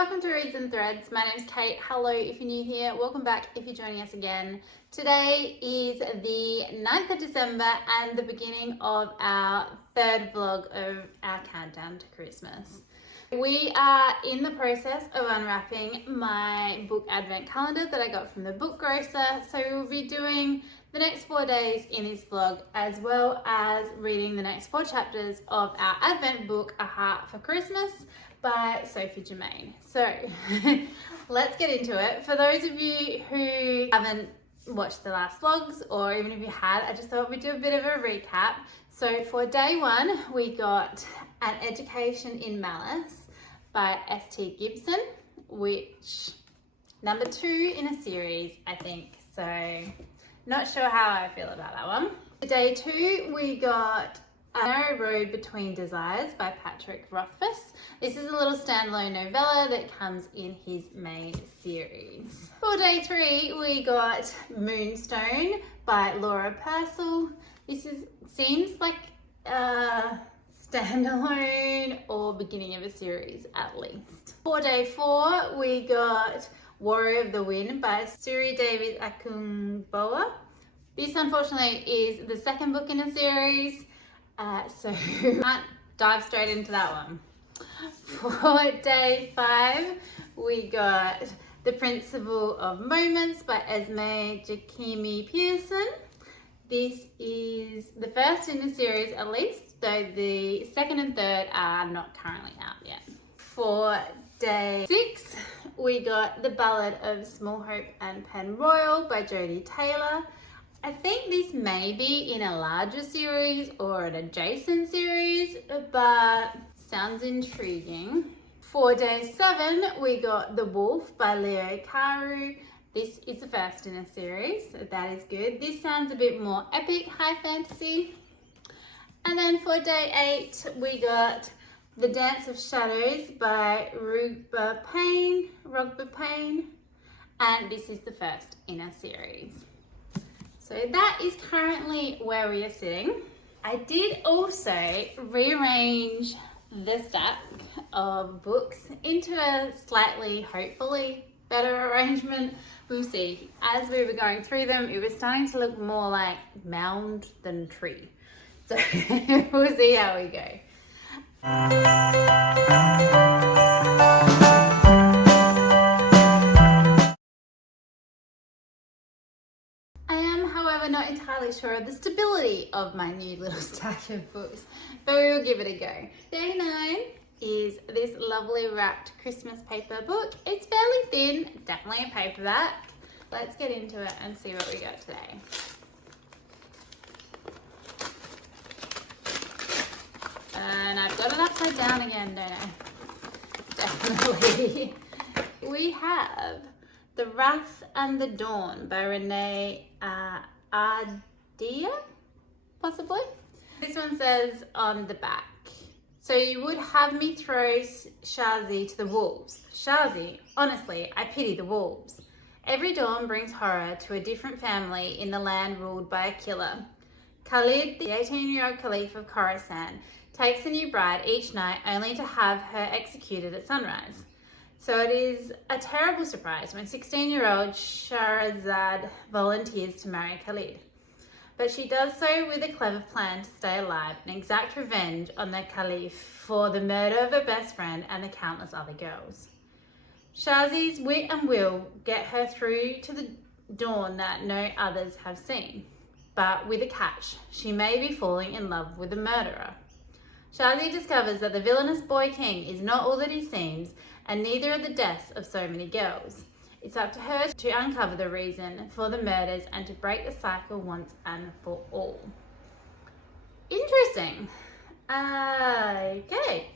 welcome to Reads and Threads. My name's Kate. Hello if you're new here. Welcome back if you're joining us again. Today is the 9th of December and the beginning of our third vlog of our countdown to Christmas. We are in the process of unwrapping my book advent calendar that I got from the book grocer. So we'll be doing the next 4 days in this vlog, as well as reading the next 4 chapters of our advent book, A Heart for Christmas by Sophie Jomain. So let's get into it. For those of you who haven't watched the last vlogs, or even if you had, I just thought we'd do a bit of a recap. So for day 1, we got An Education in Malice by S.T. Gibson, which number 2 in a series, I think. So not sure how I feel about that one. For day 2, we got A Narrow Road Between Desires by Patrick Rothfuss. This is a little standalone novella that comes in his main series. For day 3, we got Moonstone by Laura Purcell. This seems like a standalone or beginning of a series at least. For day 4, we got Warrior of the Wind by Suri Davis Akungboa. This unfortunately is the second book in a series, so can't dive straight into that one. For day 5, we got The Principle of Moments by Esme Jakimi Pearson. This is the first in the series at least, though the second and third are not currently out yet. For day 6, we got The Ballad of Small Hope and Penroyal by Jodie Taylor. I think this may be in a larger series or an adjacent series, but sounds intriguing. For day 7, we got The Wolf by Leo Karu. This is the first in a series, so that is good. This sounds a bit more epic, high fantasy. And then for day 8, we got The Dance of Shadows by Rugba Payne, and this is the first in a series. So that is currently where we are sitting. I did also rearrange the stack of books into a slightly, hopefully, better arrangement. We'll see. As we were going through them, it was starting to look more like mound than tree. So we'll see how we go. I am, however, not entirely sure of the stability of my new little stack of books, but we will give it a go. Day 9 is this lovely wrapped Christmas paper book. It's fairly thin, it's definitely a paperback. Let's get into it and see what we got today. And I've got it upside down again, don't I? Definitely. We have The Wrath and the Dawn by Renee Ardea, possibly. This one says on the back, "So you would have me throw Shazi to the wolves. Shazi, honestly, I pity the wolves. Every dawn brings horror to a different family in the land ruled by a killer. Khalid, the 18-year-old Caliph of Khorasan, takes a new bride each night only to have her executed at sunrise. So it is a terrible surprise when 16-year-old Shahrazad volunteers to marry Khalid. But she does so with a clever plan to stay alive and exact revenge on the Caliph for the murder of her best friend and the countless other girls. Shazi's wit and will get her through to the dawn that no others have seen. But with a catch, she may be falling in love with the murderer. Shazi discovers that the villainous boy king is not all that he seems, and neither are the deaths of so many girls. It's up to her to uncover the reason for the murders and to break the cycle once and for all." Interesting. Okay.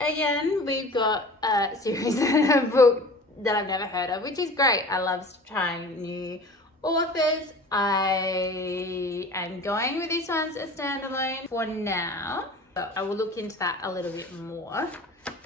Again, we've got a series and a book that I've never heard of, which is great. I love trying new authors. I am going with this one as a standalone for now. So I will look into that a little bit more.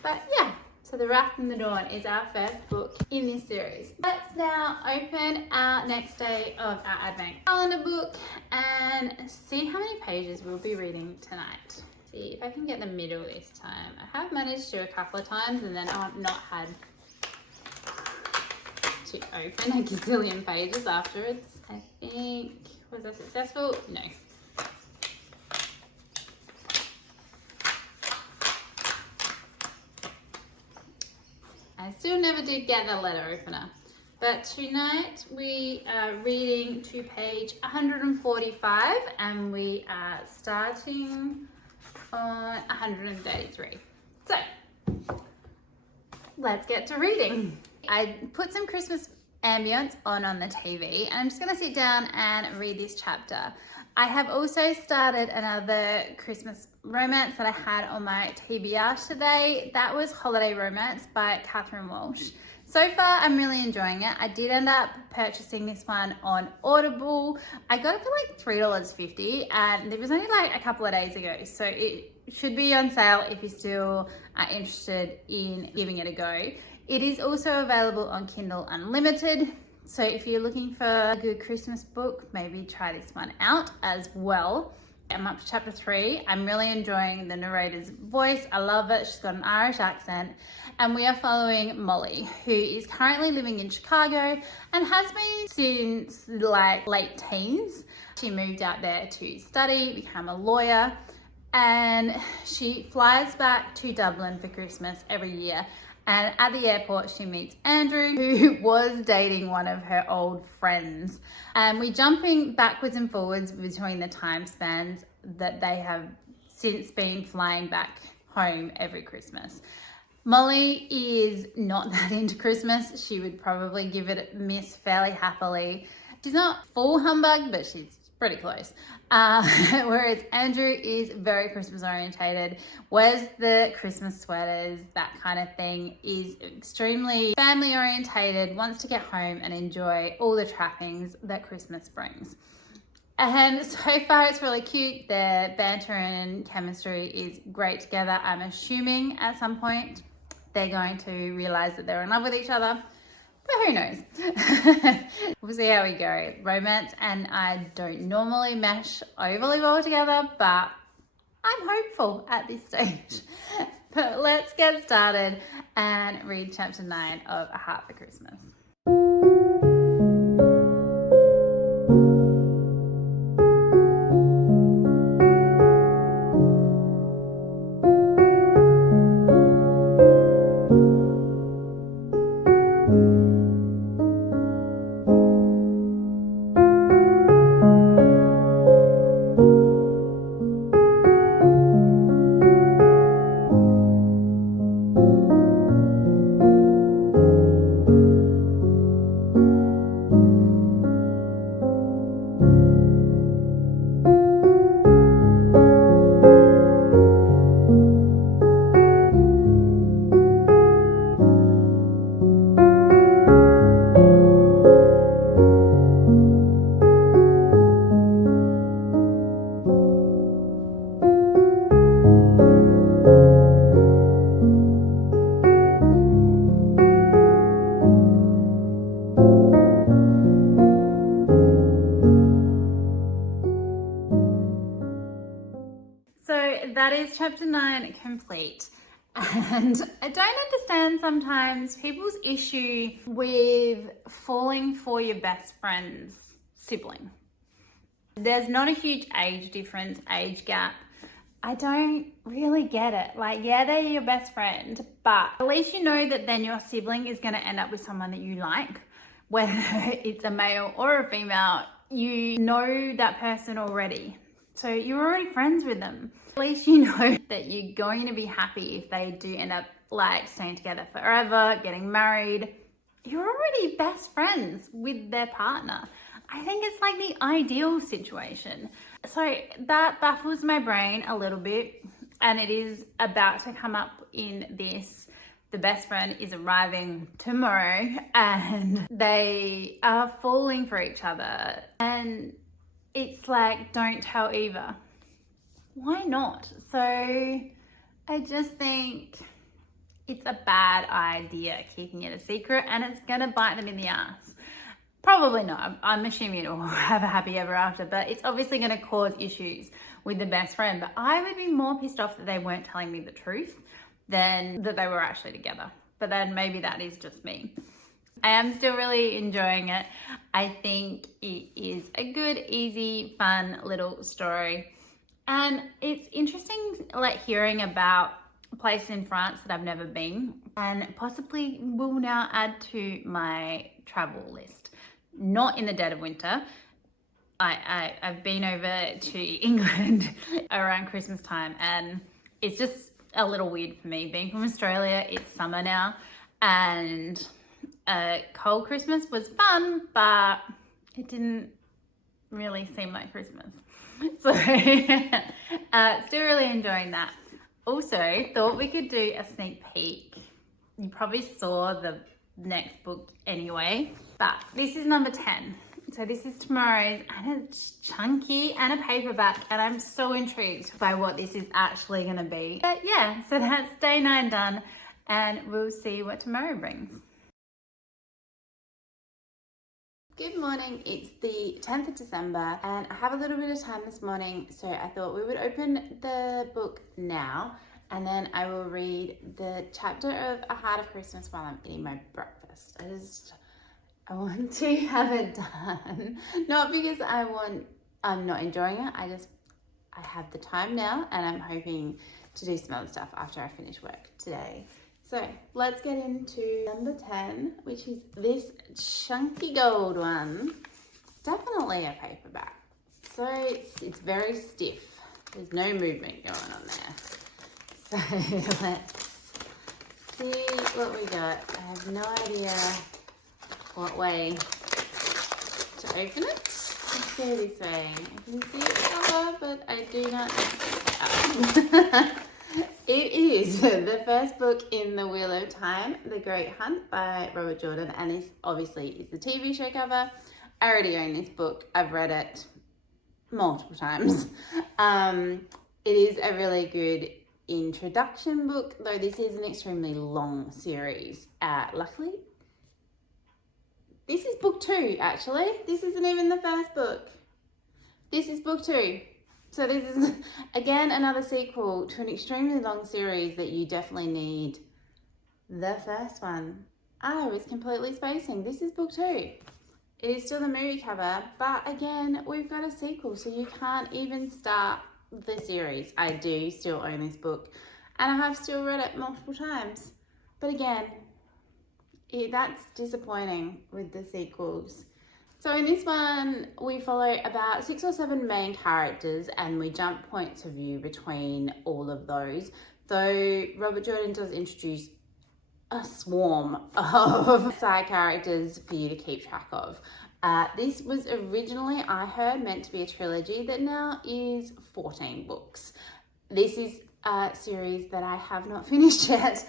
But yeah, so The Wrath and the Dawn is our first book in this series. Let's now open our next day of our advent calendar book and see how many pages we'll be reading tonight. See if I can get the middle this time. I have managed to a couple of times and then I've not had to open a gazillion pages afterwards. I think, was I successful? No. I still never did get the letter opener. But tonight we are reading to page 145 and we are starting on 133. So, let's get to reading. I put some Christmas ambience on the TV and I'm just going to sit down and read this chapter. I have also started another Christmas romance that I had on my TBR today. That was Holiday Romance by Catherine Walsh. So far, I'm really enjoying it. I did end up purchasing this one on Audible. I got it for like $3.50 and it was only like a couple of days ago. So it should be on sale if you still are interested in giving it a go. It is also available on Kindle Unlimited. So if you're looking for a good Christmas book, maybe try this one out as well. I'm up to chapter 3. I'm really enjoying the narrator's voice. I love it. She's got an Irish accent. And we are following Molly, who is currently living in Chicago and has been since like late teens. She moved out there to study, become a lawyer, and she flies back to Dublin for Christmas every year. And at the airport, she meets Andrew, who was dating one of her old friends. And we're jumping backwards and forwards between the time spans that they have since been flying back home every Christmas. Molly is not that into Christmas. She would probably give it a miss fairly happily. She's not full humbug, but she's pretty close. Whereas Andrew is very Christmas orientated, wears the Christmas sweaters, that kind of thing, is extremely family orientated, wants to get home and enjoy all the trappings that Christmas brings. And so far it's really cute. Their banter and chemistry is great together. I'm assuming at some point they're going to realize that they're in love with each other. But who knows? We'll see how we go. Romance and I don't normally mesh overly well together, but I'm hopeful at this stage. But let's get started and read chapter 9 of A Heart for Christmas. That is chapter 9 complete. And I don't understand sometimes people's issue with falling for your best friend's sibling. There's not a huge age difference, age gap. I don't really get it. Like, yeah, they're your best friend, but at least you know that then your sibling is going to end up with someone that you like, whether it's a male or a female. You know that person already. So you're already friends with them. At least you know that you're going to be happy if they do end up like staying together forever, getting married. You're already best friends with their partner. I think it's like the ideal situation. So that baffles my brain a little bit, and it is about to come up in this. The best friend is arriving tomorrow and they are falling for each other. And it's like, don't tell Eva. Why not? So I just think it's a bad idea keeping it a secret, and it's going to bite them in the ass. Probably not. I'm assuming it will have a happy ever after, but it's obviously going to cause issues with the best friend. But I would be more pissed off that they weren't telling me the truth than that they were actually together. But then maybe that is just me. I am still really enjoying it. I think it is a good, easy, fun little story. And it's interesting like hearing about a place in France that I've never been and possibly will now add to my travel list. Not in the dead of winter. I've been over to England around Christmas time, and it's just a little weird for me. Being from Australia, it's summer now, and a cold Christmas was fun, but it didn't really seem like Christmas. So still really enjoying that. Also, thought we could do a sneak peek. You probably saw the next book anyway, but this is number 10. So this is tomorrow's, and it's chunky and a paperback, and I'm so intrigued by what this is actually going to be. But yeah, so that's day 9 done, and we'll see what tomorrow brings. Good morning, it's the 10th of December and I have a little bit of time this morning, so I thought we would open the book now and then I will read the chapter of A Heart of Christmas while I'm eating my breakfast. I want to have it done, not because I'm not enjoying it, I have the time now and I'm hoping to do some other stuff after I finish work today. So let's get into number 10, which is this chunky gold one. Definitely a paperback. So it's very stiff. There's no movement going on there. So let's see what we got. I have no idea what way to open it. Let's go this way. I can see it cover, but I do not know. It is the first book in the Wheel of Time, The Great Hunt by Robert Jordan, and this obviously is the TV show cover. I already own this book. I've read it multiple times. It is a really good introduction book, though this is an extremely long series. Luckily, this is book 2, actually. This isn't even the first book. This is book 2. So this is, again, another sequel to an extremely long series that you definitely need the first one. I was completely spacing. This is book 2. It is still the movie cover, but again, we've got a sequel, so you can't even start the series. I do still own this book, and I have still read it multiple times. But again, that's disappointing with the sequels. So in this one, we follow about 6 or 7 main characters and we jump points of view between all of those. Though Robert Jordan does introduce a swarm of side characters for you to keep track of. This was originally, I heard, meant to be a trilogy that now is 14 books. This is a series that I have not finished yet,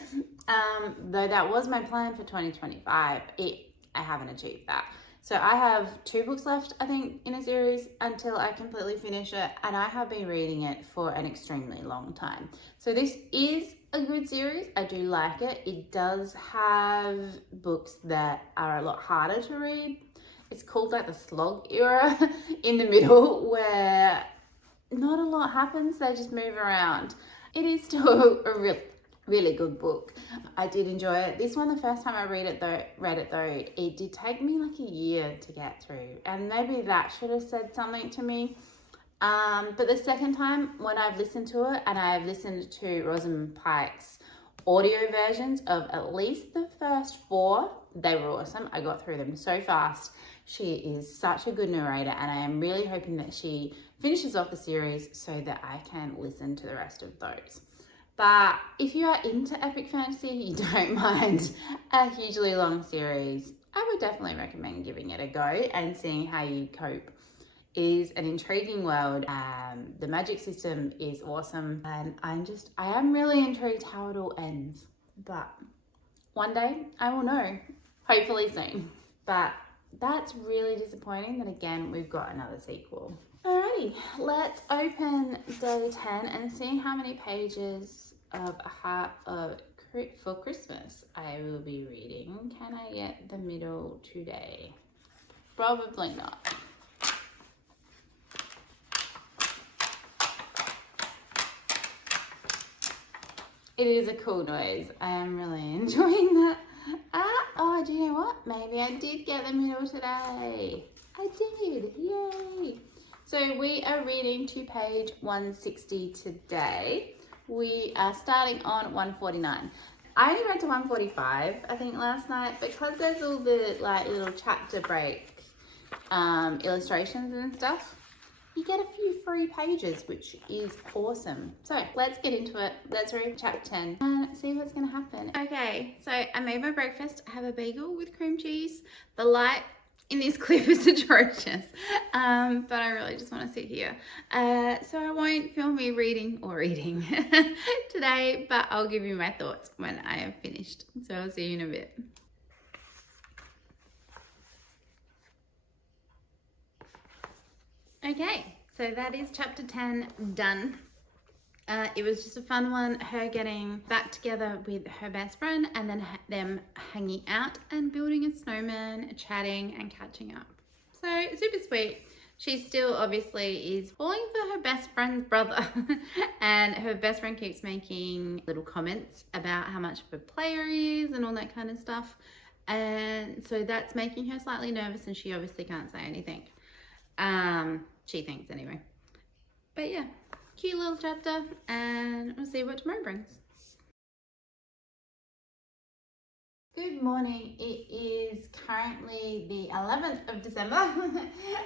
though that was my plan for 2025. I haven't achieved that. So I have 2 books left, I think, in a series until I completely finish it, and I have been reading it for an extremely long time. So this is a good series. I do like it. It does have books that are a lot harder to read. It's called like the slog era in the middle where not a lot happens. They just move around. It is still a really good book. I did enjoy it. This one, the first time I read it though, it did take me like a year to get through, and maybe that should have said something to me. But the second time when I've listened to it, and I've listened to Rosamund Pike's audio versions of at least the first 4, they were awesome. I got through them so fast. She is such a good narrator, and I am really hoping that she finishes off the series so that I can listen to the rest of those. But if you are into epic fantasy, you don't mind a hugely long series, I would definitely recommend giving it a go and seeing how you cope. It is an intriguing world. The magic system is awesome, and I am really intrigued how it all ends. But one day I will know, hopefully soon. But that's really disappointing that again we've got another sequel. Alrighty, let's open day 10 and see how many pages of A Heart for Christmas I will be reading. Can I get the middle today? Probably not. It is a cool noise. I am really enjoying that. Oh, do you know what? Maybe I did get the middle today. I did. Yay. So we are reading to page 160 today. We are starting on 149. I only read to 145, I think, last night, because there's all the like little chapter break illustrations and stuff. You get a few free pages, which is awesome. So let's get into it. Let's read chapter 10 and see what's going to happen. Okay, so I made my breakfast. I have a bagel with cream cheese. The light in this clip is atrocious, but I really just want to sit here. So I won't film me reading or eating today, but I'll give you my thoughts when I am finished. So I'll see you in a bit. Okay, so that is chapter 10 done. It was just a fun one, her getting back together with her best friend and then them hanging out and building a snowman, chatting and catching up. So super sweet. She still obviously is falling for her best friend's brother and her best friend keeps making little comments about how much of a player he is and all that kind of stuff. And so that's making her slightly nervous and she obviously can't say anything. She thinks anyway. But yeah, cute little chapter and we'll see what tomorrow brings. Good morning. It is currently the 11th of December.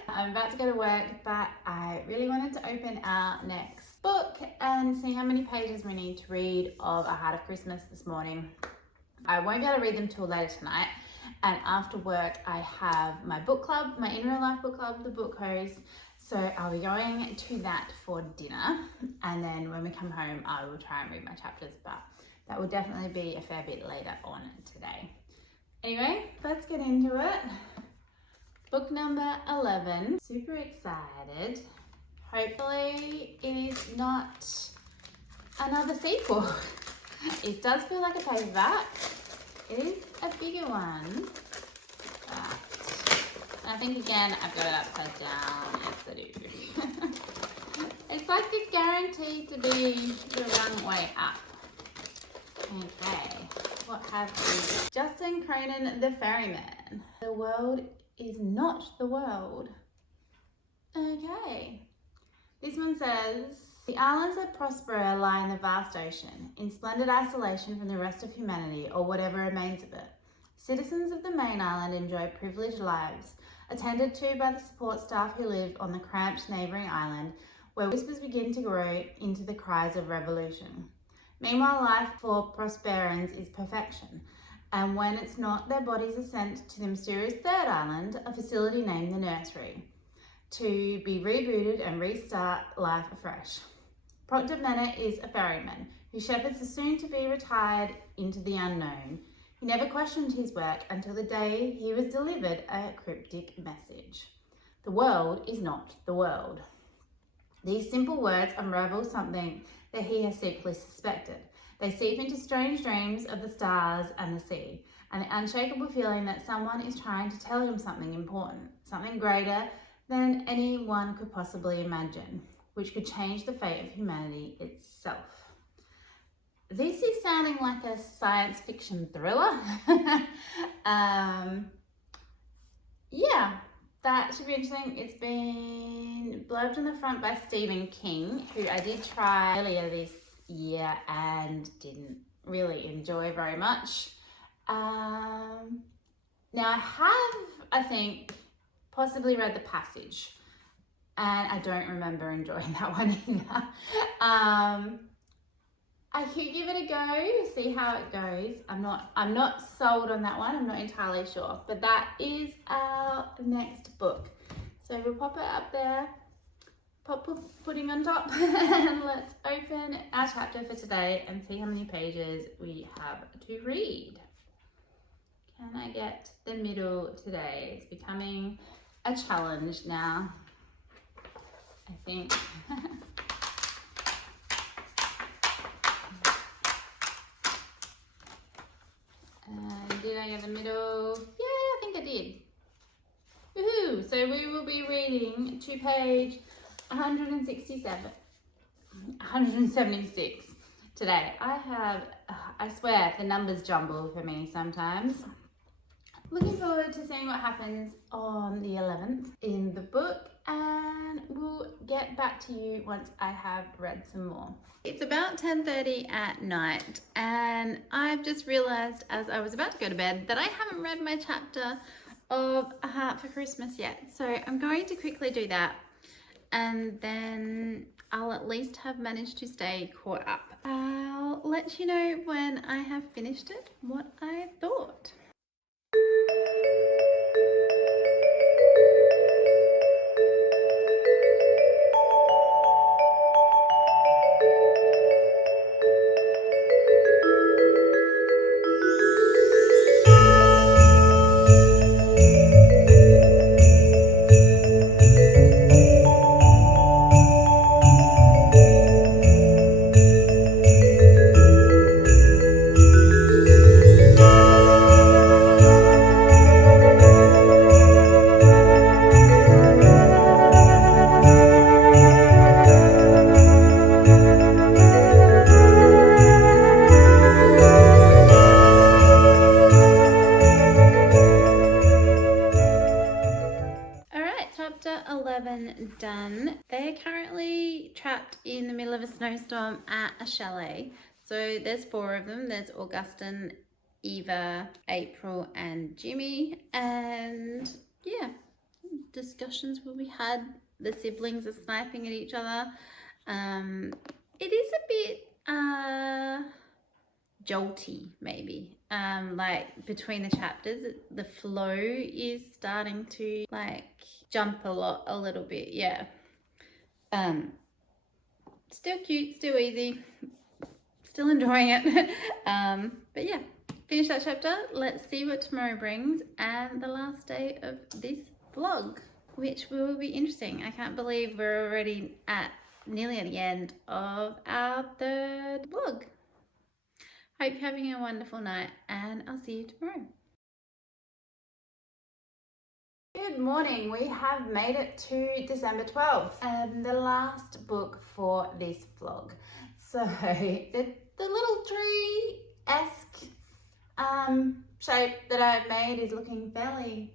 I'm about to go to work, but I really wanted to open our next book and see how many pages we need to read of A Heart of Christmas this morning. I won't be able to read them till later tonight. And after work, I have my book club, my in real life book club, the book host. So I'll be going to that for dinner. And then when we come home, I will try and read my chapters, but that will definitely be a fair bit later on today. Anyway, let's get into it. Book number 11. Super excited. Hopefully it is not another sequel. It does feel like a paperback. It is a bigger one. But I think again, I've got it upside down. Yes, I do. It's like it's guaranteed to be the wrong way up. Okay, what have we? Justin Cronin, the Ferryman. The world is not the world. Okay. This one says, the islands of Prospero lie in the vast ocean, in splendid isolation from the rest of humanity or whatever remains of it. Citizens of the main island enjoy privileged lives, attended to by the support staff who live on the cramped neighbouring island, where whispers begin to grow into the cries of revolution. Meanwhile, life for Prosperans is perfection, and when it's not, their bodies are sent to the mysterious third island, a facility named the Nursery, to be rebooted and restart life afresh. Proctor Bennett is a ferryman who shepherds the soon-to-be retired into the unknown. He never questioned his work until the day he was delivered a cryptic message. The world is not the world. These simple words unravel something that he has secretly suspected. They seep into strange dreams of the stars and the sea, and the unshakable feeling that someone is trying to tell him something important, something greater than anyone could possibly imagine, which could change the fate of humanity itself. This is sounding like a science fiction thriller. Yeah, that should be interesting. It's been blurbed on the front by Stephen King, who I did try earlier this year and didn't really enjoy very much. Now I have, I think, possibly read The Passage, and I don't remember enjoying that one either. I could give it a go, see how it goes. I'm not sold on that one. I'm not entirely sure, but that is our next book. So we'll pop it up there, pop pudding on top, and let's open our chapter for today and see how many pages we have to read. Can I get the middle today? It's becoming a challenge now, I think. Did I get the middle? Yeah, I think I did. Woohoo! So we will be reading to page 176 today. I swear the numbers jumble for me sometimes. looking forward to seeing what happens on the 11th in the book, and we'll get back to you once I have read some more. It's about 10:30 at night, and I've just realised as I was about to go to bed that I haven't read my chapter of A Heart for Christmas yet. So I'm going to quickly do that, and then I'll at least have managed to stay caught up. I'll let you know when I have finished it what I thought. Chapter 11 done. They're currently trapped in the middle of a snowstorm at a chalet. So there's 4 of them. There's Augustine, Eva, April, and Jimmy. And yeah, discussions will be had. The siblings are sniping at each other. It is a bit jolty, maybe. Like between the chapters, the flow is starting to like jump a little bit. Yeah. Still cute, still easy, still enjoying it. But yeah, finish that chapter. Let's see what tomorrow brings, and the last day of this vlog, which will be interesting. I can't believe we're already nearly at the end of our 3rd vlog. Hope you're having a wonderful night, and I'll see you tomorrow. Good morning. We have made it to December 12th and the last book for this vlog. So the little tree-esque shape that I've made is looking fairly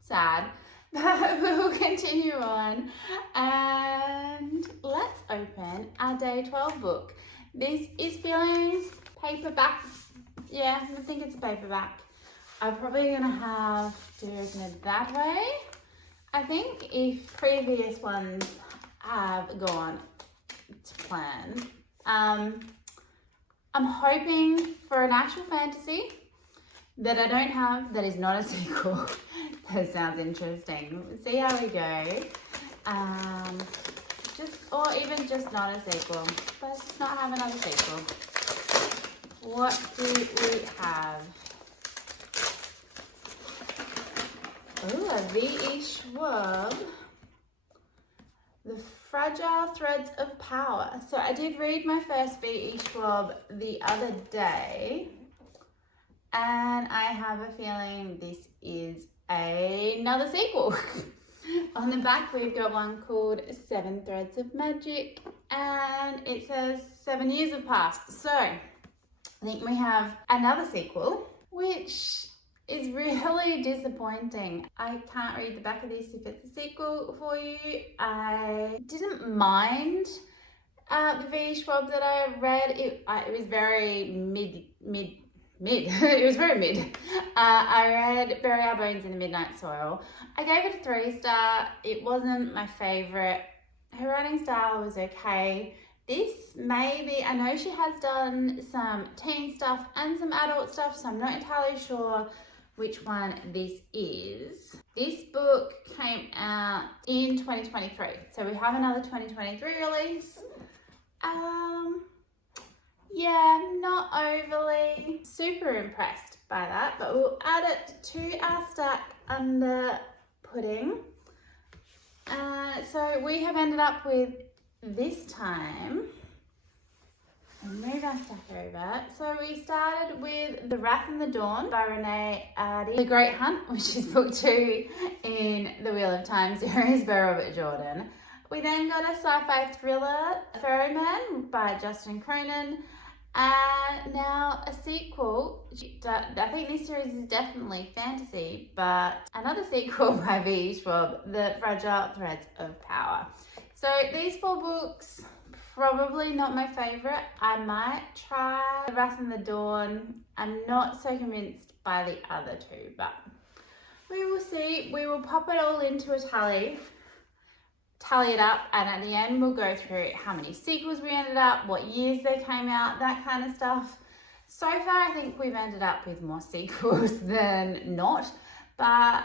sad, but we'll continue on, and let's open our day 12 book. This is feeling paperback. Yeah, I think it's a paperback. I'm probably gonna have to open it that way. I think if previous ones have gone to plan, I'm hoping for an actual fantasy that I don't have, that is not a sequel. That sounds interesting. We'll see how we go. Or even just not a sequel. Let's not have another sequel. What do we have? Oh, a V.E. Schwab. The Fragile Threads of Power. So I did read my first V.E. Schwab the other day, and I have a feeling this is another sequel. On the back we've got one called 7 Threads of Magic, and it says 7 years have passed. So I think we have another sequel, which is really disappointing. I can't read the back of this if it's a sequel for you. I didn't mind the V. Schwab that I read. It was very mid. It was very mid. I read Bury Our Bones in the Midnight Soil. I gave it a 3-star. It wasn't my favorite. Her writing style was okay. This maybe, I know she has done some teen stuff and some adult stuff, so I'm not entirely sure which one this is. This book came out in 2023, so we have another 2023 release. Yeah, not overly super impressed by that, but we'll add it to our stack under pudding. So we have ended up with this time. I'll move our stack over. So we started with The Wrath and the Dawn by Renee Addy. The Great Hunt, which is book 2 in the Wheel of Time series by Robert Jordan. We then got a sci-fi thriller, Ferryman by Justin Cronin. Now a sequel, I think this series is definitely fantasy, but another sequel by V. Schwab, The Fragile Threads of Power. So these 4 books, probably not my favorite. I might try The Wrath and the Dawn. I'm not so convinced by the other 2, but we will see. We will pop it all into a tally it up, and at the end we'll go through how many sequels we ended up, what years they came out, that kind of stuff. So far I think we've ended up with more sequels than not, but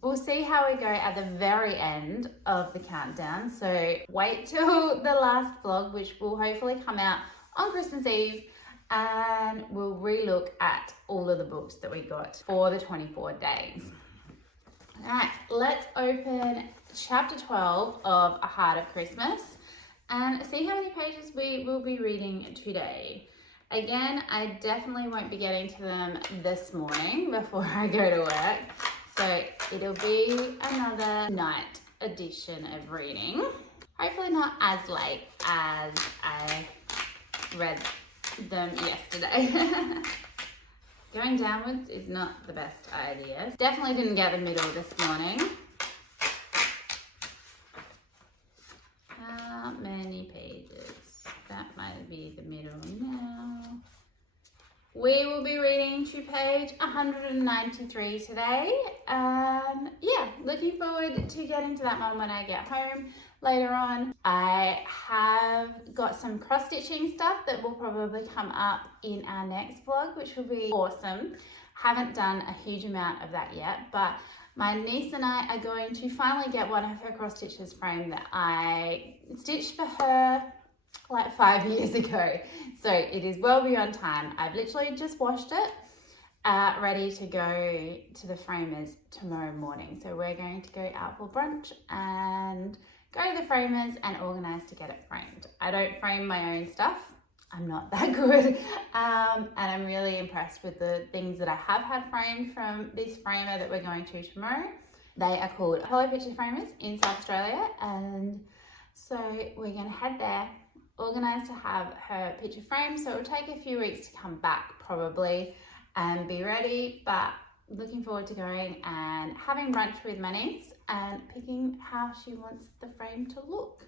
we'll see how we go at the very end of the countdown. So wait till the last vlog, which will hopefully come out on Christmas Eve, and we'll relook at all of the books that we got for the 24 days. All right, let's open chapter 12 of A Heart of Christmas and see how many pages we will be reading today. Again, I definitely won't be getting to them this morning before I go to work, so it'll be another night edition of reading. Hopefully not as late as I read them yesterday. Going downwards is not the best idea. Definitely didn't get the middle this morning. How many pages? That might be the middle now. We will be reading to page 193 today. Yeah, looking forward to getting to that one when I get home later on. I have got some cross-stitching stuff that will probably come up in our next vlog, which will be awesome. Haven't done a huge amount of that yet, but my niece and I are going to finally get one of her cross stitches framed that I stitched for her like 5 years ago. So it is well beyond time. I've literally just washed it, ready to go to the framers tomorrow morning. So we're going to go out for brunch and go to the framers and organise to get it framed. I don't frame my own stuff. I'm not that good. And I'm really impressed with the things that I have had framed from this framer that we're going to tomorrow. They are called Hello Picture Framers in South Australia. And so we're going to head there, organise to have her picture framed. So it'll take a few weeks to come back probably and be ready. But looking forward to going and having brunch with my niece and picking how she wants the frame to look.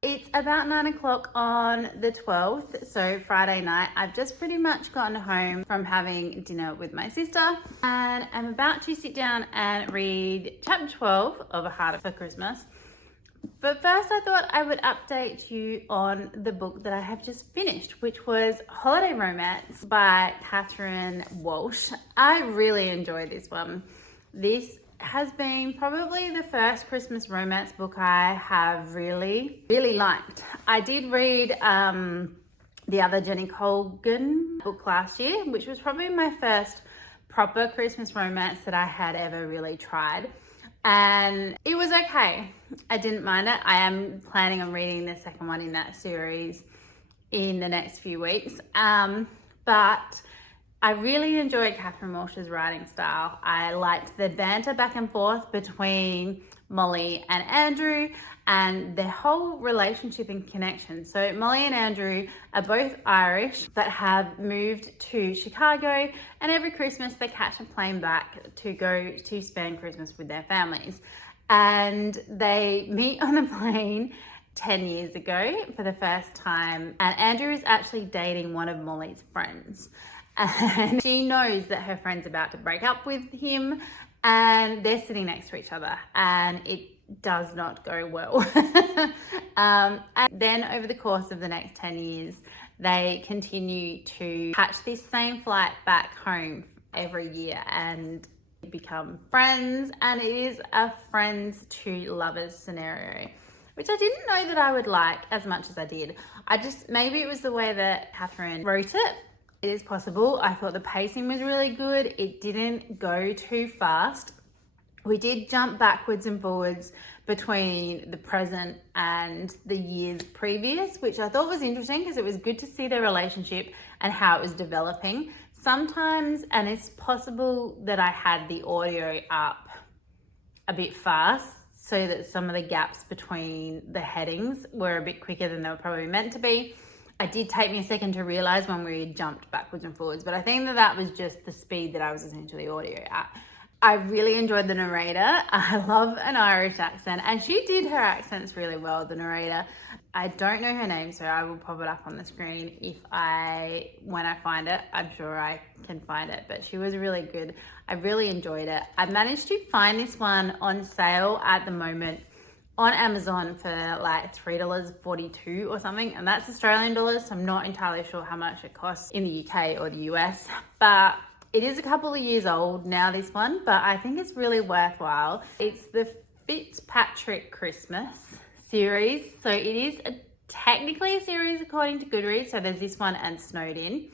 It's about 9 o'clock on the 12th, so Friday night. I've just pretty much gotten home from having dinner with my sister and I'm about to sit down and read chapter 12 of A Heart for Christmas. But first I thought I would update you on the book that I have just finished, which was Holiday Romance by Catherine Walsh. I really enjoyed this one. This has been probably the first Christmas romance book I have really liked. I did read the other Jenny Colgan book last year, which was probably my first proper Christmas romance that I had ever really tried. And it was okay. I didn't mind it. I am planning on reading the second one in that series in the next few weeks. But I really enjoyed Catherine Walsh's writing style. I liked the banter back and forth between Molly and Andrew and their whole relationship and connection. So Molly and Andrew are both Irish that have moved to Chicago, and every Christmas they catch a plane back to go to spend Christmas with their families. And they meet on a plane 10 years ago for the first time, and Andrew is actually dating one of Molly's friends. And she knows that her friend's about to break up with him, and they're sitting next to each other, and it does not go well. And then over the course of the next 10 years, they continue to catch this same flight back home every year and become friends, and it is a friends to lovers scenario, which I didn't know that I would like as much as I did. Maybe it was the way that Catherine wrote it. It is possible. I thought the pacing was really good. It didn't go too fast. We did jump backwards and forwards between the present and the years previous, which I thought was interesting because it was good to see their relationship and how it was developing. Sometimes, and it's possible that I had the audio up a bit fast so that some of the gaps between the headings were a bit quicker than they were probably meant to be. It did take me a second to realize when we jumped backwards and forwards, but I think that was just the speed that I was listening to the audio at. I really enjoyed the narrator. I love an Irish accent, and she did her accents really well, the narrator. I don't know her name, so I will pop it up on the screen when I find it. I'm sure I can find it, but she was really good. I really enjoyed it. I managed to find this one on sale at the moment on Amazon for like $3.42 or something, and that's Australian dollars, so I'm not entirely sure how much it costs in the UK or the US, but it is a couple of years old now, this one, but I think it's really worthwhile. It's the Fitzpatrick Christmas series, so it is technically a series according to Goodreads, so there's this one and Snowed In,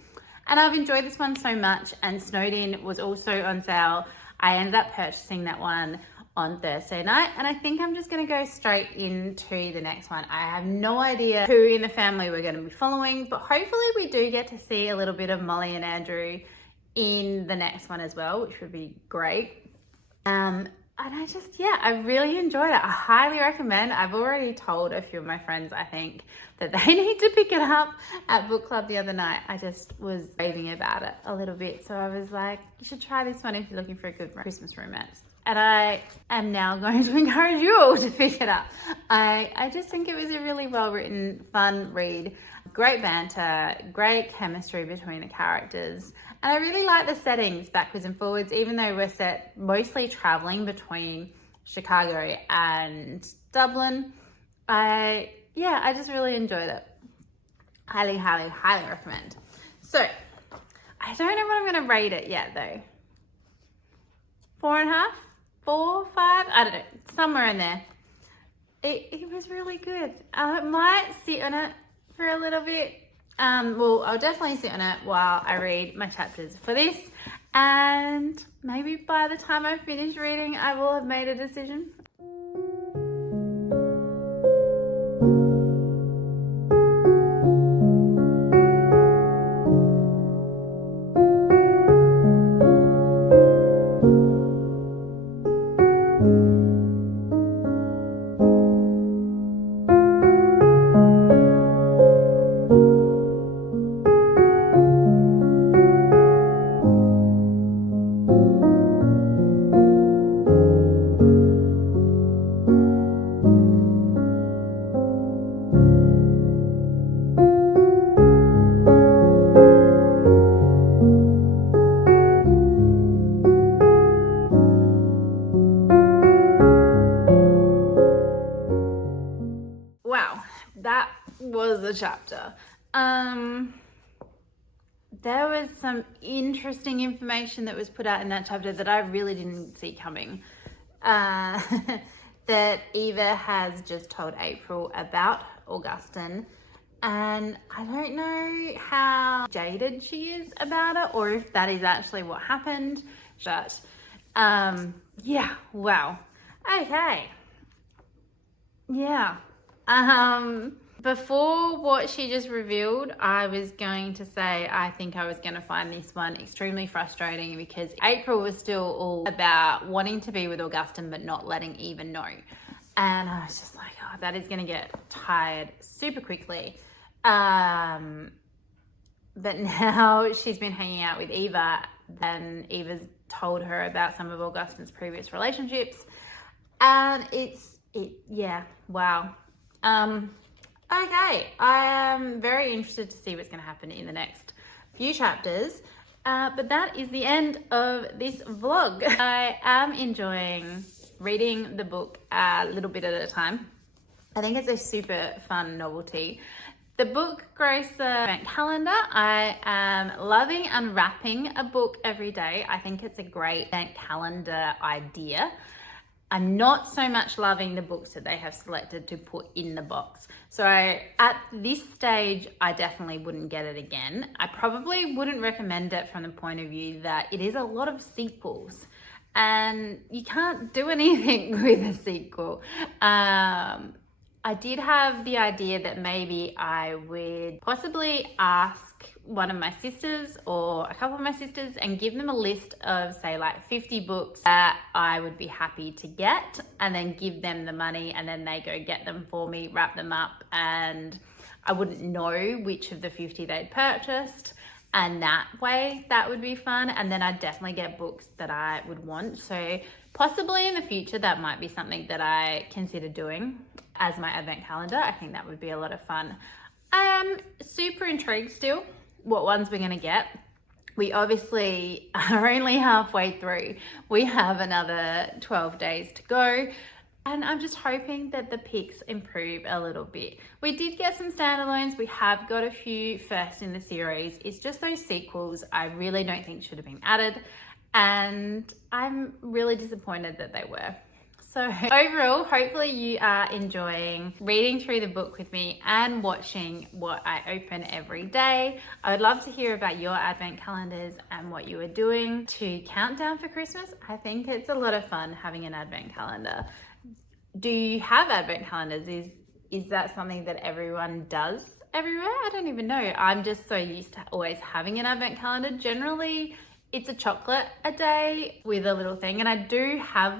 and I've enjoyed this one so much, and Snowed In was also on sale. I ended up purchasing that one on Thursday night, and I think I'm just going to go straight into the next one. I have no idea who in the family we're going to be following, but hopefully we do get to see a little bit of Molly and Andrew in the next one as well, which would be great. And I really enjoyed it. I highly recommend. I've already told a few of my friends, I think, that they need to pick it up at book club the other night. I just was raving about it a little bit. So I was like, you should try this one if you're looking for a good Christmas romance. And I am now going to encourage you all to pick it up. I just think it was a really well-written, fun read. Great banter, great chemistry between the characters. And I really like the settings backwards and forwards, even though we're set mostly traveling between Chicago and Dublin. I just really enjoyed it. Highly, highly, highly recommend. So, I don't know what I'm going to rate it yet though. 4.5? 4, 5? I don't know. Somewhere in there. It was really good. I might sit on it for a little bit. I'll definitely sit on it while I read my chapters for this, and maybe by the time I finish reading, I will have made a decision. That was the chapter. There was some interesting information that was put out in that chapter that I really didn't see coming. That Eva has just told April about Augustin, and I don't know how jaded she is about it or if that is actually what happened, but wow. Okay. Yeah. Before what she just revealed, I was going to say I think I was going to find this one extremely frustrating because April was still all about wanting to be with Augustin but not letting Eva know. And I was just like, oh, that is going to get tired super quickly. But now she's been hanging out with Eva, and Eva's told her about some of Augustin's previous relationships. And wow. Okay, I am very interested to see what's going to happen in the next few chapters, but that is the end of this vlog. I am enjoying reading the book a little bit at a time. I think it's a super fun novelty. The book grocer event calendar, I am loving unwrapping a book every day. I think it's a great event calendar idea. I'm not so much loving the books that they have selected to put in the box. So at this stage, I definitely wouldn't get it again. I probably wouldn't recommend it from the point of view that it is a lot of sequels and you can't do anything with a sequel. I did have the idea that maybe I would possibly ask one of my sisters or a couple of my sisters and give them a list of, say, like 50 books that I would be happy to get, and then give them the money and then they go get them for me, wrap them up, and I wouldn't know which of the 50 they'd purchased. And that way, that would be fun. And then I'd definitely get books that I would want. So possibly in the future, that might be something that I consider doing as my advent calendar. I think that would be a lot of fun. I'm super intrigued still what ones we're gonna get. We obviously are only halfway through. We have another 12 days to go. And I'm just hoping that the picks improve a little bit. We did get some standalones. We have got a few first in the series. It's just those sequels I really don't think should have been added. And I'm really disappointed that they were. So overall, hopefully you are enjoying reading through the book with me and watching what I open every day. I would love to hear about your advent calendars and what you are doing to count down for Christmas. I think it's a lot of fun having an advent calendar. Do you have advent calendars? Is that something that everyone does everywhere? I don't even know. I'm just so used to always having an advent calendar. Generally, it's a chocolate a day with a little thing. And I do have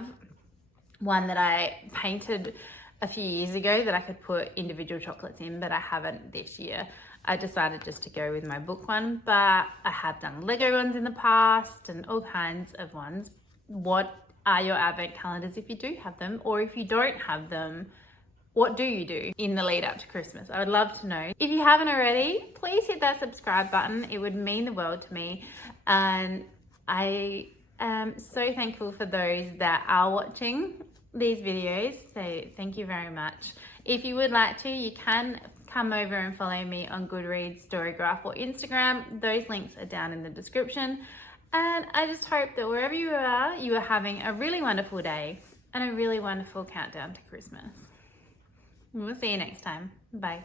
one that I painted a few years ago that I could put individual chocolates in, but I haven't this year. I decided just to go with my book one, but I have done Lego ones in the past and all kinds of ones. What are your advent calendars if you do have them? Or if you don't have them, what do you do in the lead up to Christmas? I would love to know. If you haven't already, please hit that subscribe button. It would mean the world to me. And I am so thankful for those that are watching these videos. So thank you very much. If you would like to, you can come over and follow me on Goodreads, Storygraph, or Instagram. Those links are down in the description. And I just hope that wherever you are having a really wonderful day and a really wonderful countdown to Christmas. We'll see you next time. Bye.